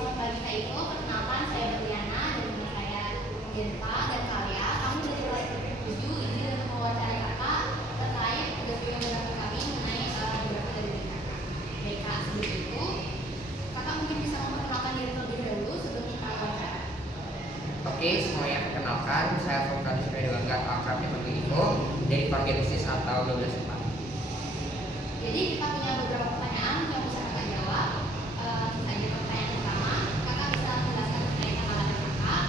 selamat pagi Kak Iko. Perkenalkan saya Berliana dan teman saya Genta dan Kalia. Kami dari kelas 7 izin untuk mewawancarai Kakak terkait tugas bimbingan kami mengenai beberapa dari Kakak. Baik Kak, sebelum itu Kakak mungkin bisa memperkenalkan diri terlebih dahulu sebelum kita wawancara. Oke, semuanya perkenalkan, saya Fulkan Suryadewangga atau akrabnya panggil Iko dari Pargenesis atau 12 4. Jadi kita punya beberapa pertanyaan yang bisa Kakak jawab. Saja pertanyaan pertama, Kakak bisa menjelaskan mengenai pengalaman Kakak.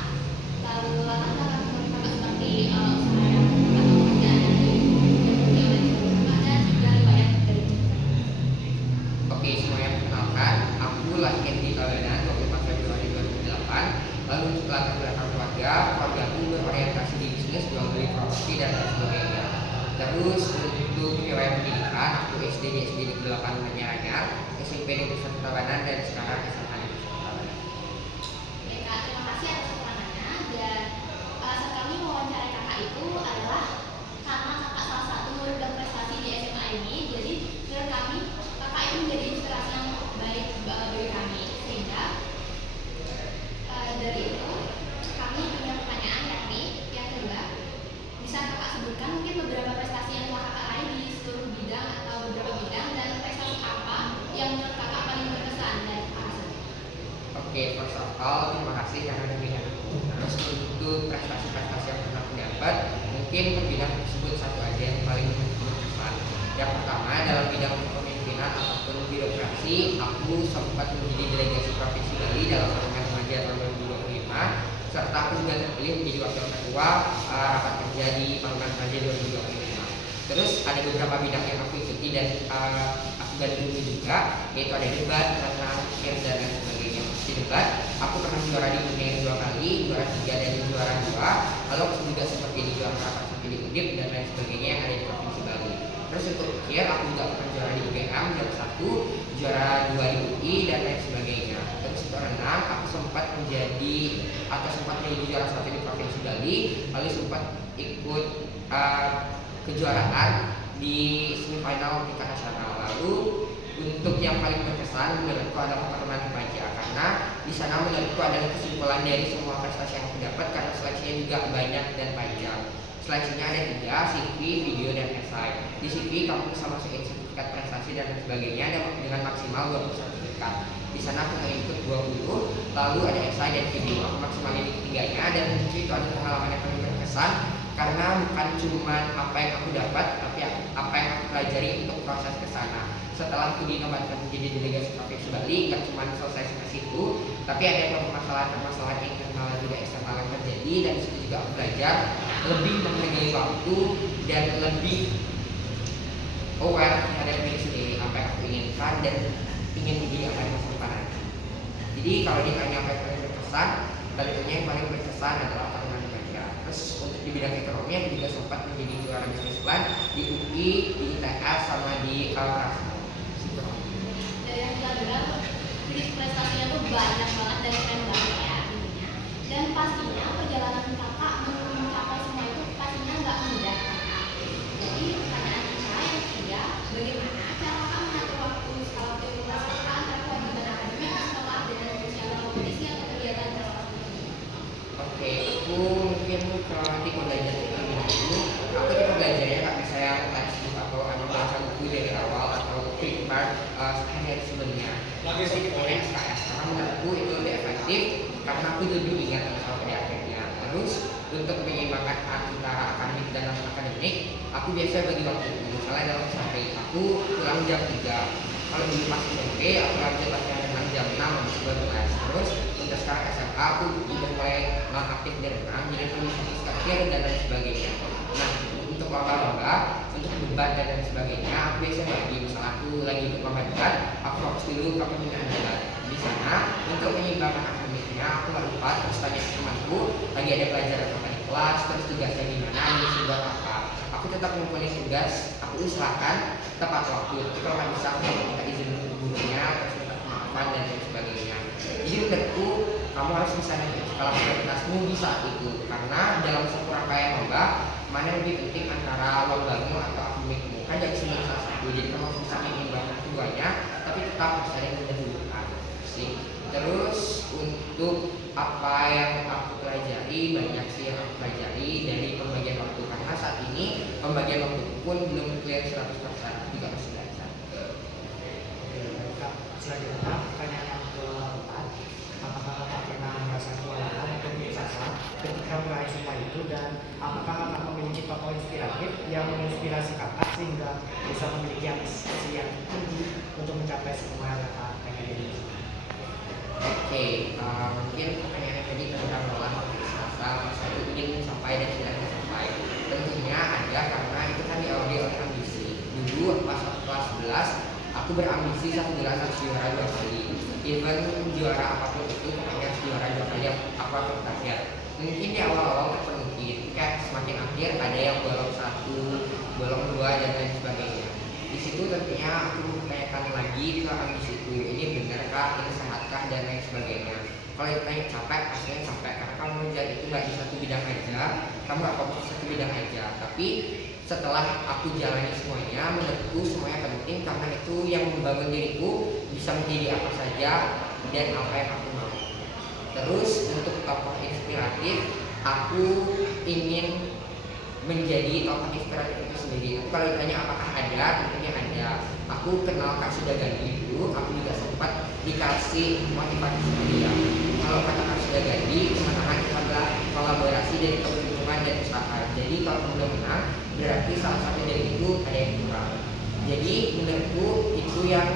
Lalu latar belakang Kakak seperti usaha yang atau pekerjaan yang dimiliki oleh Kakak dan juga riwayat dari Oke, semuanya perkenalkan, aku lahir di Tabanan 24 Februari 2008. Lalu untuk latar belakang keluarga aku berorientasi di bisnis, jual beli properti dan lain sebagainya. Terus untuk riwayat pendidikan, aku SD di SD Negeri 8 Manyaranyar, SMP Negeri 1 Tabanan, dan sekarang SMA Negeri 1 Tabanan. Baik Kak, terima kasih atas keterangannya. Dan alasan kami mewawancarai Kakak itu adalah karena Kakak salah satu murid berprestasi di SMA ini. Jadi menurut kami Kakak itu menjadi inspirasi yang baik bagi kami. Sehingga dari itu kami punya pertanyaan yakni yang kedua, bisa Kakak sebutkan mungkin beberapa prestasi yang telah Kakak raih di seluruh bidang atau beberapa bidang, dan prestasi apa yang menurut Kakak paling berkesan dan apa? Oke, first of all, terima kasih karena pemilihan aku. Terus untuk prestasi-prestasi yang pernah aku dapat, mungkin per bidang tersebut satu aja yang paling berkesan. Yang pertama, dalam bidang kepemimpinan ataupun birokrasi, aku sempat menjadi delegasi Provinsi Bali dalam Parlemen Remaja tahun 2025, serta aku juga terpilih menjadi wakil ketua rapat kerja di Parlemen Remaja 2025. Terus ada beberapa bidang yang aku ikuti dan aku gandrungi juga, yaitu ada debat, renang, dan lain sebagainya. Di debat, aku pernah juara di dunia 2 kali, juara 3 dan juara 2. Lalu aku juga seperti di juara rapat seperti di Undip dan lain sebagainya yang ada di Provinsi Bali. Terus untuk ukir, aku juga pernah juara di UGM, juara 1, juara 2 di UI dan lain sebagainya. Terus untuk renang, aku sempat menjadi juara 1 di Provinsi Bali, lalu sempat ikut kejuaraan di semifinal tingkat nasional. Lalu untuk yang paling berkesan menurutku adalah Parlemen Remaja, karena di sana menurutku adalah kesimpulan dari semua prestasi yang aku dapat, karena seleksinya juga banyak dan panjang. Seleksinya ada 3, CV, video, dan esai. Di CV kamu bisa masukin sertifikat prestasi dan lain sebagainya dengan maksimal 20 sertifikat. Di sana aku mengikut 20, lalu ada esai dan video. Aku maksimalnya di ketiganya, dan menurutku itu adalah pengalaman yang paling berkesan karena bukan cuma apa yang aku dapat, tapi apa yang aku pelajari untuk proses ke sana. Setelah aku dinobatkan menjadi delegasi Provinsi Bali, nggak cuma selesai sampai situ, tapi ada permasalahan internal dan juga eksternal yang terjadi, dan disitu juga aku belajar lebih menghargai waktu dan lebih aware terhadap diri sendiri, apa yang aku inginkan dan ingin menjadi apa di masa depan nanti. Jadi kalau ditanya apa yang paling berkesan, tentunya yang paling berkesan adalah Parlemen Remaja. Terus untuk di bidang ekonomi aku juga sempat menjadi juara bisnis plan di UI, di ITS, sama di Prasmo. Dari yang kita dengar, prestasinya tuh banyak banget dan keren banget ya intinya. Dan pastinya perjalanan Kakak mencapai semua itu pastinya nggak mudah Kakak. Jadi pertanyaan kita yang ketiga, bagaimana cara Kakak mengatur waktu skala prioritas Kakak antara kewajiban akademik, sekolah, dengan sosial kompetisi atau kegiatan prestasi? Oke, aku mungkin tipe belajar dulu. Aku tipe belajarnya nggak bisa yang textbook atau hanya baca buku dari awal atau prepare hanya sebelumnya. Aku tipe SKS karena menurutku itu lebih efektif karena aku lebih ingat sampai akhirnya. Terus untuk menyeimbangkan antara akademik dan non akademik, aku biasa bagi waktu. Misalnya dalam sehari aku pulang jam 3. Kalau dulu pas SMP, aku lanjut latihan renang jam 6 habis baru les. Terus untuk sekarang SMA, aku udah mulai aktif di renang, jadi aku bisa sekir dan lain sebagainya. Nah, untuk lomba-lomba, untuk debat dan lain sebagainya, aku biasa bagi. Misalnya aku lagi ikut lomba debat, aku fokus dulu ke pemilihan debat. Di sana, untuk menyeimbangkan akademiknya, aku nggak lupa terus tanya ke temanku, lagi ada pelajaran apa di kelas, terus tugasnya gimana, ngisi buat apa. Aku tetap ngumpulin tugas, aku usahakan tepat waktu. Tapi kalau nggak bisa, aku minta izin untuk gurunya, terus minta maafan dan lain sebagainya. Jadi menurutku kamu harus bisa nih skala prioritasmu di saat itu, karena dalam satu rangkaian lomba mana yang lebih penting antara lombamu atau akademikmu, kan jadi salah satu. Jadi kamu harus bisa mengimbangkan keduanya, tapi tetap harus ada yang mendahulukan sih. Terus untuk apa yang aku pelajari, banyak sih yang aku pelajari dari pembagian waktu, karena saat ini pembagian waktu pun belum clear 100%, juga masih belajar. Baik, Kak. Selanjutnya pertanyaan yang keempat, apakah Kakak pernah merasa kewalahan atau putus asa ketika meraih semua itu, dan apakah Kakak memiliki tokoh inspiratif yang menginspirasi Kakak sehingga bisa memiliki ambisi yang tinggi untuk mencapai semua yang Kakak pengen ini? Oke, mungkin pertanyaannya tadi tentang lelah asa saya itu ingin sampai dan tidak tercapai. Tentunya ada, karena itu kan diawali oleh ambisi. Dulu pas aku kelas 11, aku berambisi satu gelas harus juara 2 kali. Even juara apapun itu, pokoknya harus juara 2 kali aku akan target. Mungkin di awal-awal terpenuhi, kayak semakin akhir ada yang bolong 1, bolong 2 dan lain sebagainya. Di situ tentunya aku mempertanyakan lagi ke ambisiku, ini benarkah, ini sehatkah, dan lain sebagainya. Kalau ditanya capek, pastinya capek, karena kamu mengejar itu nggak di satu bidang aja, kamu nggak fokus satu bidang aja. Tapi setelah aku jalani semuanya, menurutku semuanya penting, karena itu yang membangun diriku bisa menjadi apa saja dan apa yang aku mau. Terus untuk tokoh inspiratif, aku ingin menjadi tokoh inspiratif itu sendiri. Tapi kalau ditanya apakah ada, tentunya ada. Aku kenal Kak Sudagandi dulu, aku juga sempat dikasih motivasi sama dia. Kalau kata Kak Sudagandi, kemenangan itu adalah kolaborasi dari keberuntungan dan usaha. Jadi kalau kamu udah menang, berarti salah satu dari itu ada yang kurang. Jadi menurutku itu yang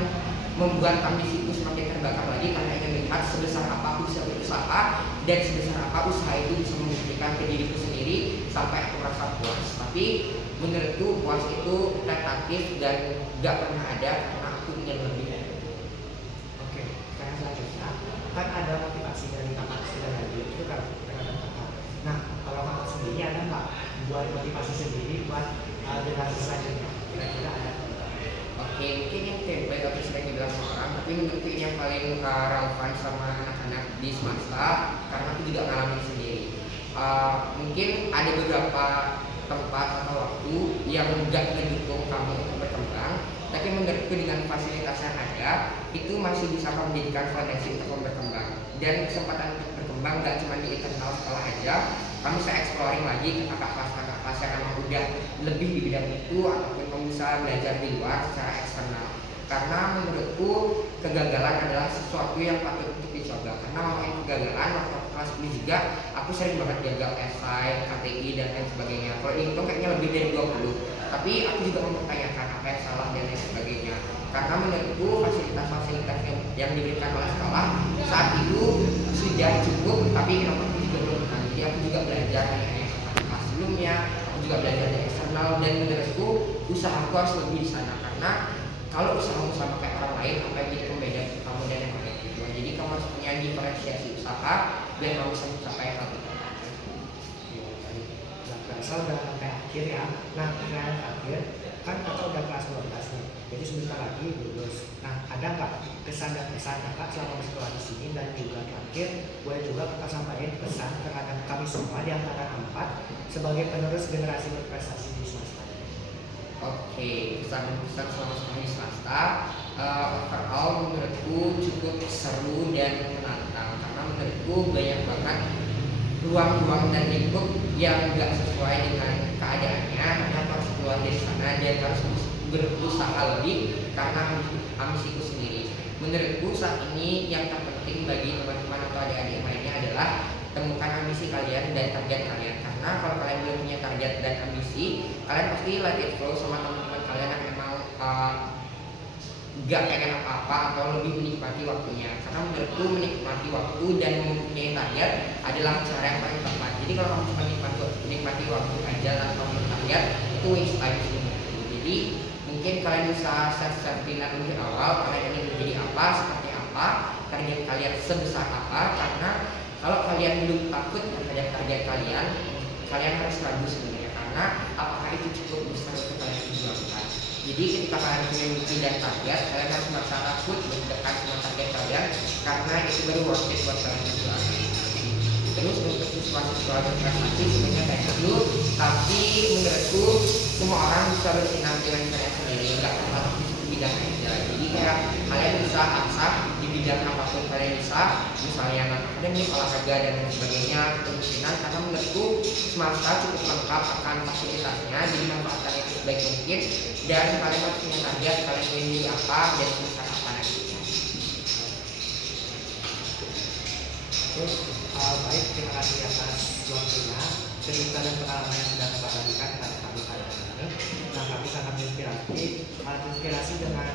membuat ambisiku semakin terbakar lagi, karena ingin melihat sebesar apa aku bisa berusaha dan sebesar apa usaha itu bisa membuktikan ke diriku sendiri sampai aku merasa puas. Tapi menurutku puas itu relatif dan gak pernah ada, karena aku ingin lebih. Oke, pertanyaan selanjutnya, kan ada motivasi dari Kakak Sudagandi itu kan terhadap Kakak. Nah, kalau Kakak sendiri ada nggak buat motivasi sendiri buat generasi selanjutnya? Kira-kira ada? Oke, mungkin yang template atau sering dibilang sama orang, tapi menurutku ini yang paling relevan sama anak-anak di semesta, karena aku juga ngalamin sendiri. Mungkin ada beberapa tempat atau waktu yang enggak mendukung kamu untuk berkembang, tapi menurutku dengan fasilitas yang ada, itu masih bisa kamu menjadikan fondasi untuk kamu berkembang. Dan kesempatan untuk berkembang gak cuma di internal sekolah aja, kamu bisa exploring lagi ke kakak kelas yang memang udah lebih di bidang itu, ataupun kamu bisa belajar di luar secara eksternal. Karena menurutku kegagalan adalah sesuatu yang patut untuk dicoba. Karena ngomongin kegagalan, waktu kelas 10 juga aku sering banget gagal esai, KTI dan lain sebagainya. Kalau dihitung kayaknya lebih dari 20. Tapi aku juga mempertanyakan apa yang salah dan lain sebagainya. Karena menurutku fasilitas-fasilitas yang diberikan oleh sekolah saat itu sudah cukup, tapi kenapa aku juga belum menang. Jadi aku juga belajar dari kelas sebelumnya, aku juga belajar dari eksternal, dan menurutku usahaku harus lebih di sana. Karena kalau usahamu sama kayak orang lain, apa yang jadi pembeda kamu dan yang lain gitu. Jadi kamu harus punya diferensiasi usaha biar kamu bisa mencapai hal itu. Nggak kerasa udah sampai akhir ya. Nah, pertanyaan akhir, kan Kakak udah kelas 12 nih, jadi sebentar lagi lulus. Nah, ada nggak kesan dan pesan Kakak selama bersekolah di sini, dan juga terakhir boleh juga Kakak sampaikan pesan terhadap kami semua di antara 4 sebagai penerus generasi berprestasi di swasta. Oke, pesan-pesan selama sekolah di swasta, overall menurutku cukup seru dan menantang, karena menurutku banyak banget ruang-ruang dan lingkup yang gak sesuai dengan keadaannya, karena harus keluar dari sana dan harus berusaha lebih karena ambisiku sendiri. Menurutku saat ini yang terpenting bagi teman-teman atau adik-adik lainnya adalah temukan ambisi kalian dan target kalian. Karena kalau kalian belum punya target dan ambisi, kalian pasti let it flow sama teman-teman kalian yang memang gak pengen apa-apa atau lebih menikmati waktunya. Karena menurutku menikmati waktu dan mempunyai target adalah cara yang paling tepat. Jadi kalau kamu cuma menikmati waktu aja tanpa mempunyai target, itu waste time menurutku. Jadi mungkin kalian bisa set plan lebih awal, kalian ingin menjadi apa, seperti apa, target kalian sebesar apa. Karena kalau kalian belum takut terhadap target kalian, kalian harus ragu sebenarnya, karena apakah itu cukup besar untuk kalian perjuangkan. Jadi ketika kalian punya mimpi dan target, kalian harus merasa takut mendekat sama target kalian, karena itu baru worth it buat kalian perjuangkan. Terus untuk siswa-siswa berprestasi sebenarnya kayak gitu, tapi menurutku semua orang bisa bersinar dengan caranya sendiri, nggak terpatok di satu bidang aja. Jadi kayak kalian bisa asah di bidang apapun kalian bisa, misalnya ada nih olahraga dan lain sebagainya kemungkinan, karena menurutku semesta cukup lengkap akan fasilitasnya, jadi manfaatkan itu sebaik mungkin dan kalian harus punya target kalian ingin jadi apa dan sebesar apa nantinya. Oke, baik, terima kasih atas waktunya, cerita dan pengalaman yang sudah Bapak bagikan kepada kami pada hari ini. Nah, kami sangat terinspirasi dengan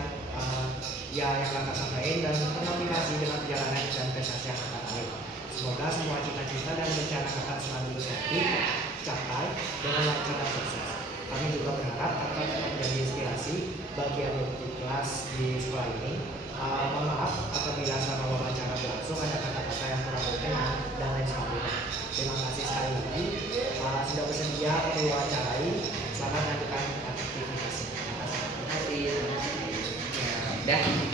yang Kakak sampaikan dan terinspirasi dengan perjalanan dan prestasi yang Kakak raih. Semoga semua cita-cita dan rencana Kakak selalu bisa tercapai dengan lancar dan sukses. Kami juga berharap Kakak dapat menjadi inspirasi bagi adik kelas di sekolah ini. Mohon maaf apabila selama wawancara berlangsung ada kata-kata yang kurang berkenan dan lain sebagainya. Terima kasih sekali lagi sudah bersedia untuk diwawancarai. Selamat melanjutkan aktivitasnya. Terima kasih. Terima kasih. Ya, udah.